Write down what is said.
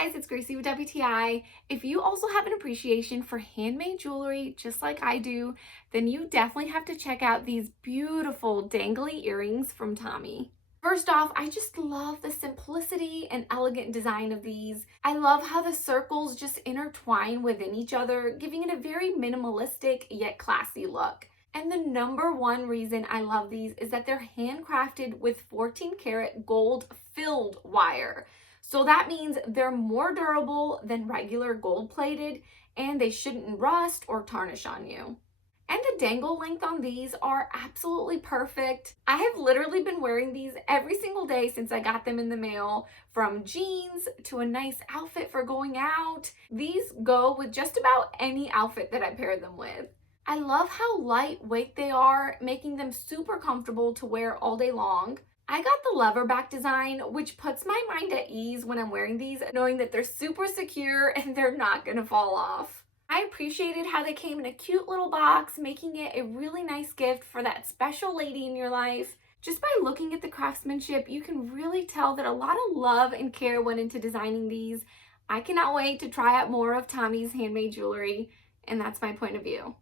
guys, it's Gracie with WTI. If you also have an appreciation for handmade jewelry, just like I do, then you definitely have to check out these beautiful dangly earrings from Tahmi. First off, I just love the simplicity and elegant design of these. I love how the circles just intertwine within each other, giving it a very minimalistic yet classy look. And the number one reason I love these is that they're handcrafted with 14 karat gold filled wire. So that means they're more durable than regular gold plated, and they shouldn't rust or tarnish on you. And the dangle length on these are absolutely perfect. I have literally been wearing these every single day since I got them in the mail, from jeans to a nice outfit for going out. These go with just about any outfit that I pair them with. I love how lightweight they are, making them super comfortable to wear all day long. I got the lever back design, which puts my mind at ease when I'm wearing these, knowing that they're super secure and they're not gonna fall off. I appreciated how they came in a cute little box, making it a really nice gift for that special lady in your life. Just by looking at the craftsmanship, you can really tell that a lot of love and care went into designing these. I cannot wait to try out more of Tahmi's handmade jewelry, and that's my point of view.